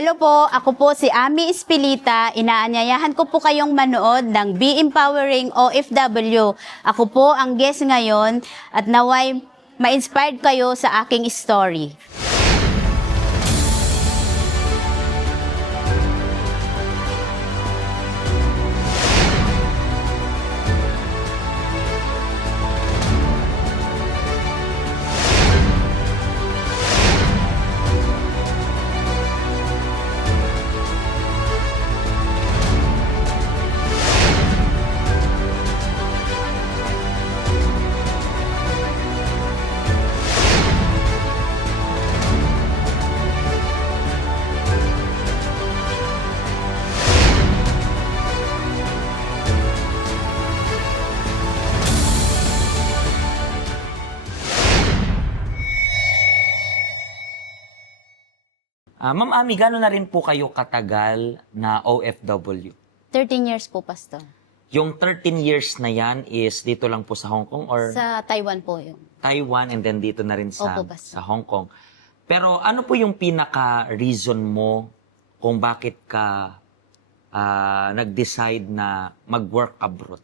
Hello po, ako po si Ami Espilita. Inaanyayahan ko po kayong manood ng Be Empowering OFW. Ako po ang guest ngayon at naway ma-inspired kayo sa aking story. Ma'am Ami, gano'n na rin po kayo katagal na OFW? 13 years po, Pastor. Yung 13 years na yan is dito lang po sa Hong Kong or Sa Taiwan po yun. Taiwan and then dito na rin Opo, Pastor. sa Hong Kong. Pero ano po yung pinaka-reason mo kung bakit ka nag-decide na mag-work abroad?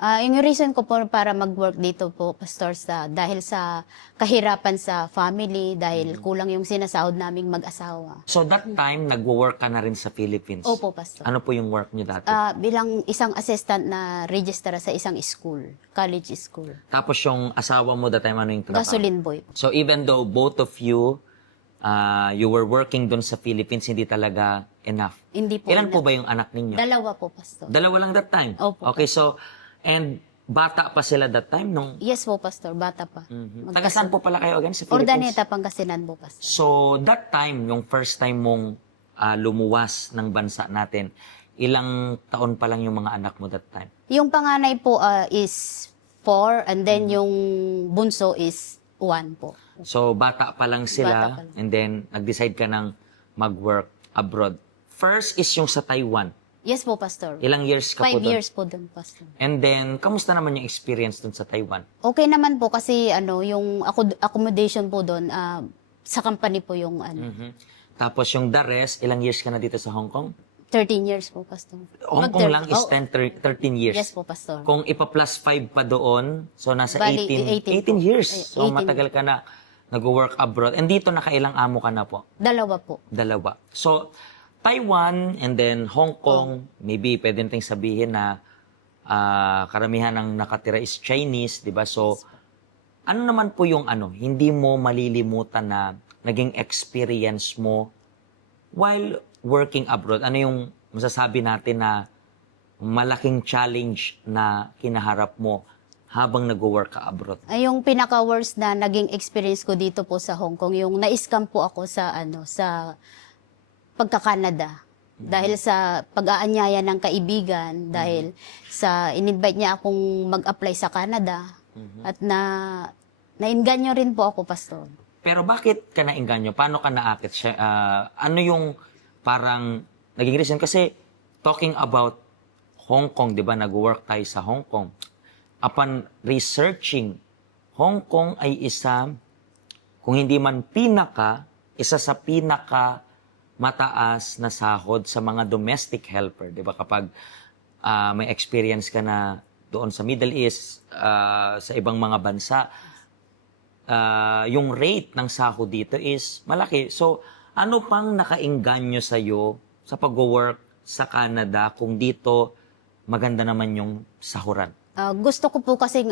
Yung reason ko po para mag-work dito po, Pastor, dahil sa kahirapan sa family, dahil kulang yung sinasahod naming mag-asawa. So that time, nag-work ka na rin sa Philippines? Opo, Pastor. Ano po yung work niyo dati? Bilang isang assistant na registrar sa isang school, college school. Tapos yung asawa mo that time, ano yung trabaho? Gasoline boy. So even though both of you, you were working doon sa Philippines, hindi talaga enough. Hindi po. Ilan po ba yung anak ninyo? Dalawa po, Pastor. Dalawa lang that time? Opo. Okay, so, and bata pa sila that time nung... Yes po, Pastor. Bata pa. Taga saan po pala kayo again sa Philippines? Urdaneta, Pangasinan po, Pastor. So, that time, yung first time mong lumuwas ng bansa natin, ilang taon pa lang yung mga anak mo that time? Yung panganay po is 4 and then yung bunso is 1 po. So, bata pa lang sila Bata pa lang. and then nag-decide ka ng mag-work abroad. First is yung sa Taiwan. Yes po, Pastor. Ilang years ka 5 po doon? years po doon, Pastor. And then, kamusta naman yung experience doon sa Taiwan? Okay naman po kasi yung accommodation po doon, sa company po yung Tapos yung the rest, ilang years ka na dito sa Hong Kong? 13 years po, Pastor. Hong Kong lang is 13 years. Yes po, Pastor. Kung ipa-plus 5 pa doon, so nasa Bali, 18 18 po. years. So 18. matagal ka na nag-work abroad. And dito nakailang amo ka na po? Dalawa po. Dalawa. So, Taiwan and then Hong Kong, maybe pwede nating sabihin na karamihan ng nakatira is Chinese, di ba? So, ano naman po yung hindi mo malilimutan na naging experience mo while working abroad? Ano yung masasabi natin na malaking challenge na kinaharap mo habang nag-work ka abroad? Yung pinaka-worst na naging experience ko dito po sa Hong Kong, yung na-scam po ako sa sa pagka-Canada. Dahil sa pag-aanyaya ng kaibigan, dahil sa in-invite niya akong mag-apply sa Canada at nainganyo rin po ako, Pastor. Pero bakit ka nainganyo? Paano ka naakit siya? Ano yung parang naging reason? Kasi talking about Hong Kong, di ba, nag-work tayo sa Hong Kong. Upon researching, Hong Kong ay isa, kung hindi man isa sa pinaka mataas na sahod sa mga domestic helper. Di ba? Kapag may experience ka na doon sa Middle East, sa ibang mga bansa, yung rate ng sahod dito is malaki. So, ano pang nakainganyo sa'yo sa pag-work sa Canada kung dito maganda naman yung sahuran? Gusto ko po kasing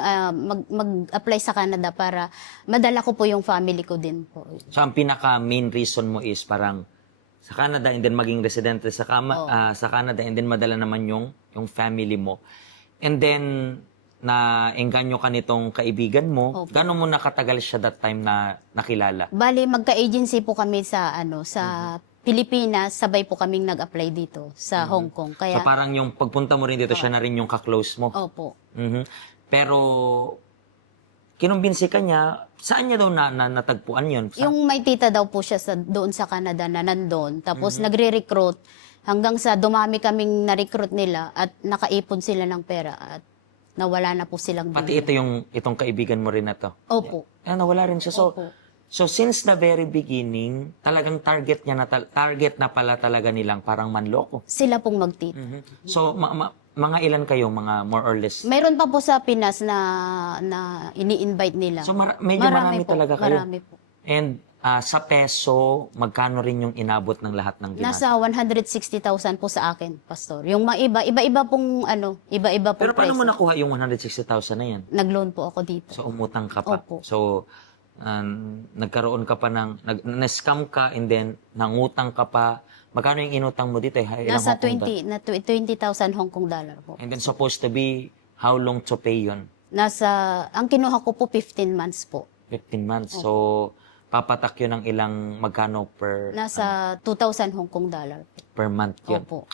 mag-apply sa Canada para madala ko po yung family ko din po. So, ang pinaka-main reason mo is parang sa Canada and then maging residente sa Canada and then madala naman yung family mo. And then, na-engganyo ka nitong kaibigan mo. Opo. Gano'n mo nakatagal siya that time na nakilala? Bali, magka-agency po kami sa Pilipinas, sabay po kaming nag-apply dito sa Hong Kong. Kaya, So parang yung pagpunta mo rin dito, siya na rin yung ka-close mo. opo. Pero, kinumbinsi ka niya, saan niya daw natagpuan yun? Yung may tita daw po siya doon sa Canada na nandun. Tapos nagre-recruit hanggang sa dumami kaming na-recruit nila at nakaipon sila ng pera at nawala na po silang Pati bigla. itong kaibigan mo rin na to. Opo. Nawala rin siya. So, Opo. So since the very beginning, talagang target na pala talaga nilang parang manloko. Sila pong magtita. So mga ilan kayo, mga more or less? Mayroon pa po sa Pinas na ini-invite nila. So medyo marami po, talaga kayo. marami po. And sa peso, magkano rin yung inabot ng lahat ng demand? Nasa 160,000 po sa akin, Pastor. Yung mga iba-iba pong iba-iba pong Pero paano mo price. nakuha yung 160,000 na yan? Nag-loan po ako dito. So umutang ka pa. Opo. So nagkaroon ka pa ng na-scam ka and then nangutang ka pa. Magkano yung inutang mo dito? Ilang Nasa Hong Kong ba? 20,000 Hong Kong dollar po. And then supposed to be how long to pay yon? Ang kinuha ko po 15 months po. 15 months. So papatak yun ng ilang magkano Nasa 2,000 Hong Kong dollar po. per month yun. Opo.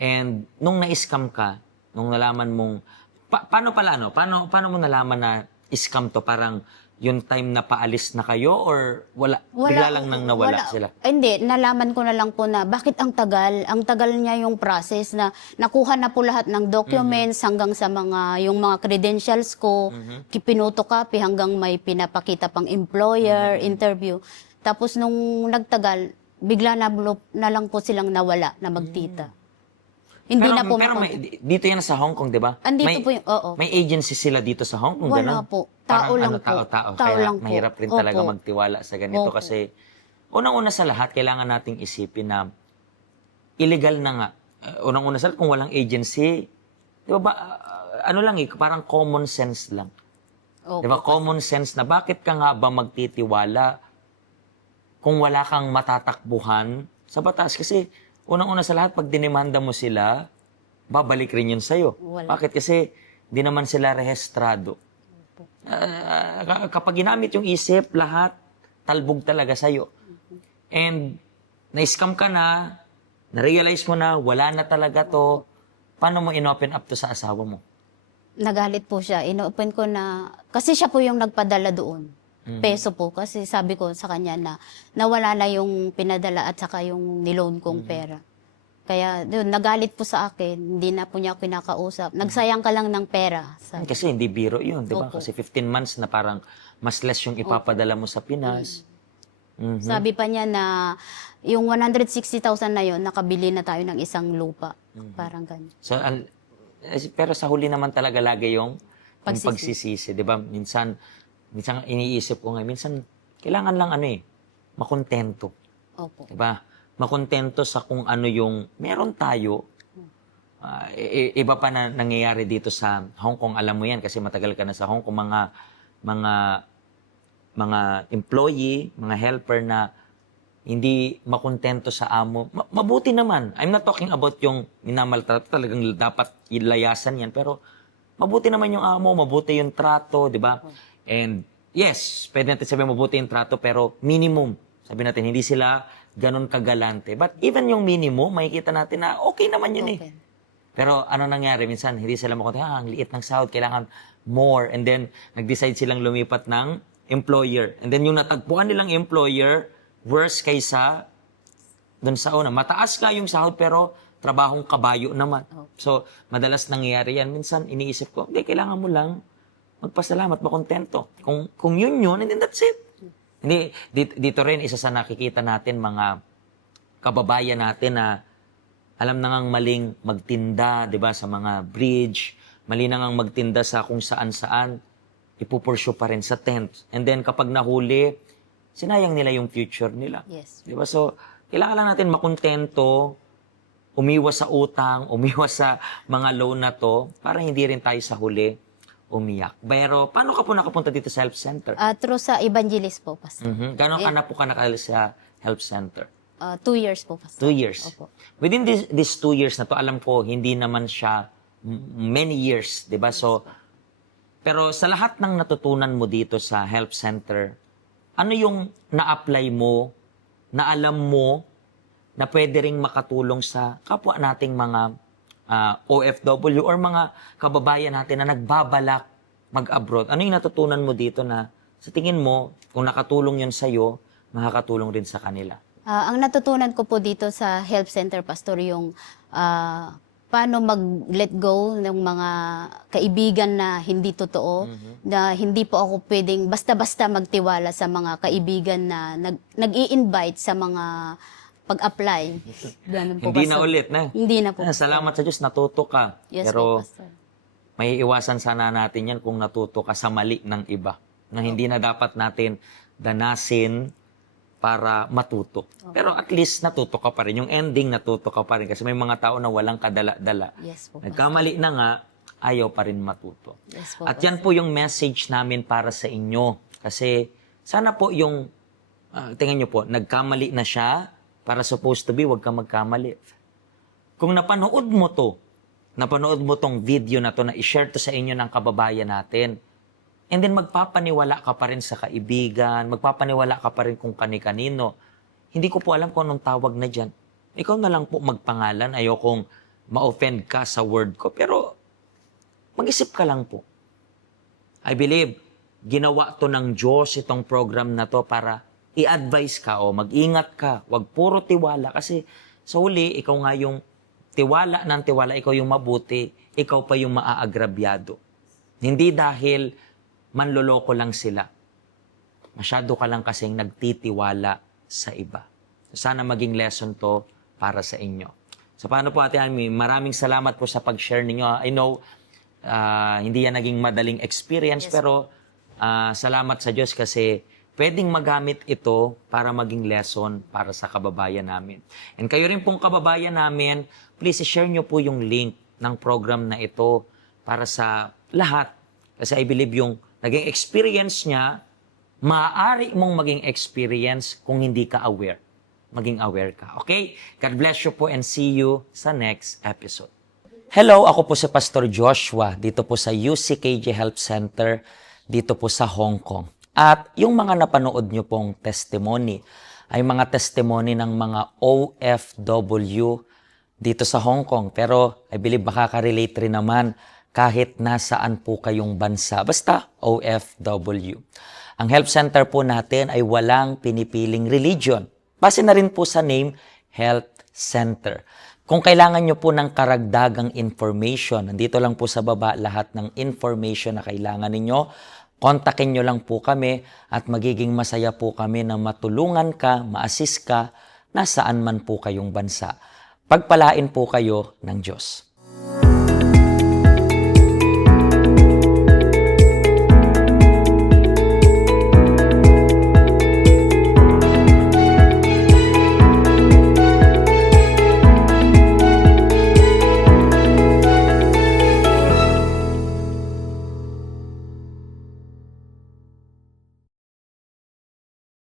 And nung na-scam ka, nung nalaman mong paano pala paano mo nalaman na scam to? Parang yung time na paalis na kayo or bigla lang nang nawala sila? Hindi, nalaman ko na lang po na bakit ang tagal niya yung process na nakuha na po lahat ng documents hanggang sa yung mga credentials ko, pinotocopy hanggang may pinapakita pang employer, interview. Tapos nung nagtagal, bigla na lang po silang nawala na magtita. Hindi na po pero dito yan sa Hong Kong, di ba? Andito po yung, oo. May agency sila dito sa Hong Kong, Wala ganun? po. Tao lang po. Tao. Tao Kaya lang po. mahirap rin Opo. talaga magtiwala sa ganito Opo. kasi unang-una sa lahat, kailangan nating isipin na illegal na nga. Unang-una sa lahat, kung walang agency, di ba, ano lang parang common sense lang. Opo. Di ba? Common sense na bakit ka nga ba magtitiwala kung wala kang matatakbuhan sa batas? Kasi unang-una sa lahat, pag dinemanda mo sila, babalik rin yun sa'yo. Wala. Bakit? Kasi di naman sila rehistrado. Kapag ginamit yung isip, lahat, talbog talaga sa'yo. And na-scam ka na, na-realize mo na, wala na talaga to, paano mo in-open up to sa asawa mo? Nagalit po siya. Inopen ko na, kasi siya po yung nagpadala doon. Peso po. Kasi sabi ko sa kanya na nawala na yung pinadala at saka yung niloan kong pera. Kaya doon, nagalit po sa akin. Hindi na po niya ako kinakausap. Nagsayang ka lang ng pera. Sabi. Kasi hindi biro yun, di ba? Opo. Kasi 15 months na parang mas less yung ipapadala mo sa Pinas. Sabi pa niya na yung 160,000 na yon nakabili na tayo ng isang lupa. Parang ganyan. So, pero sa huli naman talaga lagi yung Pagsisisi. pagsisisi, di ba? Minsan iniisip ko nga, minsan kailangan lang makontento. Opo. Di ba? Makontento sa kung ano yung meron tayo. Iba pa na nangyayari dito sa Hong Kong, alam mo yan kasi matagal ka na sa Hong Kong, mga employee, mga helper na hindi makontento sa amo. Mabuti naman. I'm not talking about yung minamaltrato, talagang dapat ilayasan yan, pero mabuti naman yung amo, mabuti yung trato, di ba? And yes, pwede natin sabihin mabuti yung trato, pero minimum. Sabi natin, hindi sila ganun kagalante. But even yung minimum, makikita natin na okay naman yun Okay. Pero ano nangyari? Minsan, hindi sila makontento. Ang liit ng sahod, kailangan more. And then, nag-decide silang lumipat ng employer. And then, yung natagpuan nilang employer, worse kaysa dun sa una. Mataas ka yung sahod, pero trabahong kabayo naman. So, madalas nangyayari yan. Minsan, iniisip ko, hindi, kailangan mo lang magpasalamat, makontento. Kung yun, and then that's it. Hindi, dito rin, isa sa nakikita natin, mga kababayan natin na alam na ngang maling magtinda, di ba, sa mga bridge, mali na ngang magtinda sa kung saan-saan, ipupursue pa rin sa tent. And then, kapag nahuli, sinayang nila yung future nila. Yes. Di ba? So, kailangan lang natin makontento, umiwas sa utang, umiwas sa mga loan na to, para hindi rin tayo sa huli umiyak. Pero, paano ka po nakapunta dito sa health center? Through sa evangelist po, Pastor. Gano'n ka na po ka nakalis sa health center? 2 years po, Pastor. 2 years. Opo. Within these 2 years na to, alam ko, hindi naman siya many years, di ba? So, pero sa lahat ng natutunan mo dito sa health center, ano yung na-apply mo, na alam mo, na pwede ring makatulong sa kapwa nating mga OFW or mga kababayan natin na nagbabalak mag-abroad? Ano yung natutunan mo dito na sa tingin mo, kung nakatulong yun sa'yo, makakatulong rin sa kanila? Ang natutunan ko po dito sa health center, Pastor, yung paano mag-let go ng mga kaibigan na hindi totoo, na hindi po ako pwedeng basta-basta magtiwala sa mga kaibigan na nag-i-invite sa mga pag-apply. Ganun po, Hindi na Pastor. ulit na. Hindi na po. Salamat sa Diyos, natuto ka. Yes Pero po, Pastor. may iwasan sana natin yan kung natuto ka sa mali ng iba. Na hindi na dapat natin danasin para matuto. Pero at least natuto ka pa rin. Yung ending, natuto ka pa rin. Kasi may mga tao na walang kadala-dala. Yes po, Pastor. Nagkamali na nga, ayaw pa rin matuto. Yes po, At yan po yung message namin para sa inyo. Kasi sana po yung, tingnan nyo po, nagkamali na siya, para supposed to be, huwag ka magkamali. Kung napanood mo tong video na to, na i-share to sa inyo ng kababayan natin, and then magpapaniwala ka pa rin sa kaibigan, magpapaniwala ka pa rin kung kani-kanino. Hindi ko po alam kung anong tawag na dyan. Ikaw na lang po magpangalan, ayokong ma-offend ka sa word ko, pero mag-isip ka lang po. I believe, ginawa to ng Diyos itong program na to para i-advise ka o mag-ingat ka, wag puro tiwala. Kasi sa huli, ikaw nga yung tiwala ng tiwala, ikaw yung mabuti, ikaw pa yung maaagrabyado. Hindi dahil manloloko lang sila. Masyado ka lang kasing nagtitiwala sa iba. Sana maging lesson to para sa inyo. So paano po Ate Ami, maraming salamat po sa pag-share ninyo. I know, hindi yan naging madaling experience, Yes. pero salamat sa Diyos kasi pwedeng magamit ito para maging lesson para sa kababayan namin. And kayo rin pong kababayan namin, please share nyo po yung link ng program na ito para sa lahat. Kasi I believe yung naging experience niya, maaari mong maging experience kung hindi ka aware. Maging aware ka. Okay? God bless you po and see you sa next episode. Hello, ako po si Pastor Joshua dito po sa UCKJ Health Center dito po sa Hong Kong. At yung mga napanood nyo pong testimony ay mga testimony ng mga OFW dito sa Hong Kong. Pero I believe makaka-relate rin naman kahit nasaan po kayong bansa. Basta OFW. Ang health center po natin ay walang pinipiling religion. Base na rin po sa name, Health Center. Kung kailangan nyo po ng karagdagang information, nandito lang po sa baba lahat ng information na kailangan ninyo. Kontakin nyo lang po kami at magiging masaya po kami na matulungan ka, ma-assist ka, nasaan man po kayong bansa. Pagpalain po kayo ng Diyos.